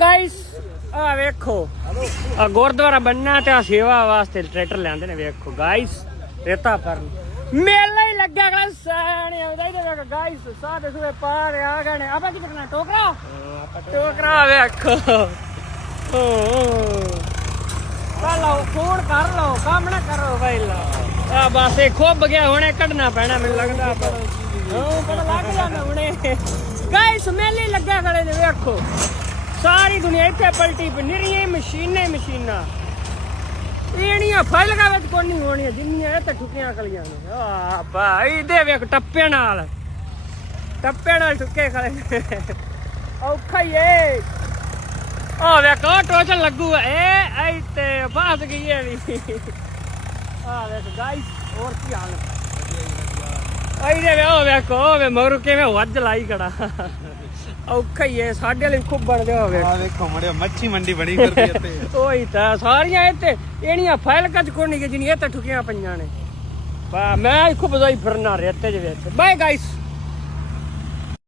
Guys ਆ ਵੇਖੋ। ਆ ਗੁਰਦੁਆਰਾ ਬੰਨਾ ਤੇ ਆ ਸੇਵਾ ਵਾਸਤੇ ਟਰੈਕਟਰ ਲੈਂਦੇ ਨੇ, ਵੇਖੋ ਗਾਇਸ ਰੇਤਾ ਭਰਨ। ਮੇਲਾ ਹੀ ਲੱਗਾ ਗਾ ਸਾਣੇ ਆਉਂਦਾ ਇਹਦੇ ਵੇਖ ਗਾਇਸ ਸਾਦੇ ਸੂਏ ਪਾਰ ਆ ਗਏ ਨੇ। ਆਪਾਂ ਕੀ ਕਰਨਾ ਟੋਕਰਾ? ਟੋਕਰਾ ਵੇਖੋ। ਕਰ ਲਓ ਫੋਨ ਕਰ ਲਓ, ਕੰਮ ਨਾ ਕਰੋ ਪਹਿਲਾਂ ਆ ਬਸ ਇਹ ਖੁੱਬ ਗਿਆ, ਹੁਣੇ ਕੱਢਣਾ ਪੈਣਾ ਮੈਨੂੰ ਲੱਗਦਾ ਆਪਾਂ ਹਾਂ ਪਤਾ ਲੱਗ ਜਾਂਦਾ ਹੁਣੇ। ਗਾਇਸ ਮੇਲੇ ਲੱਗਾ ਖੜੇ ਨੇ, ਵੇਖੋ। ਸਾਰੀ ਦੁਨੀਆ ਇੱਥੇ ਪਲਟੀ ਪਈ, ਨਿਰੀਆਂ ਹੀ ਮਸ਼ੀਨਾਂ ਹੀ ਫਾਈਲਾਂ ਵਿੱਚ ਕੋਈ ਨਹੀਂ ਹੋਣੀਆਂ, ਜਿੰਨੀਆਂ ਇਹ ਤਾਂ ਠੁਕੀਆਂ ਕਲੀਆਂ ਨੇ। ਆ ਭਾਈ ਦੇ ਵੇਖ ਟੱਪੇ ਨਾਲ। ਟੱਪੇ ਨਾਲ ਠੁੱਕੇ ਖੜੇ ਔਖਾ ਹੀ ਏ। ਆ ਵੇਖੋ ਟੋਚਨ ਲੱਗੂ ਏ ਐ ਤੇ ਬਾਸ ਗਈ ਹੈ ਵੀ ਆ ਵੇਖ ਗਾਇਸ ਹੋਰ ਕੀ ਹਾਲ ਆਈ ਦੇ ਵੇ ਉਹ ਵੇਖੋ ਵੇ ਮਰੂ, ਕਿਵੇਂ ਵੱਜ ਲਾਈ ਕੜਾ ਔਖਾ ਹੀ ਏ ਸਾਡੇ ਲਈ ਖੁੱਬ ਬਣ ਜਾ ਹੋਵੇ। ਆ ਵੇਖੋ ਮੜਿਆ ਮੱਛੀ ਮੰਡੀ ਬਣੀ ਕਰਦੀ ਇੱਥੇ। ਉਹੀ ਤਾਂ ਸਾਰੀਆਂ ਇੱਥੇ ਇਹਨੀਆਂ ਫਾਈਲ ਕੱਜ ਕੋਣੀ ਕਿ ਜਿੰਨੀ ਇਹ ਤਾਂ ਠੁਕੀਆਂ ਪਈਆਂ ਨੇ। ਬਾ ਮੈਂ ਖੁੱਬ ਜਾਈ ਫਿਰਨਾ ਰੇਤੇ ਦੇ ਵਿੱਚ। Bye guys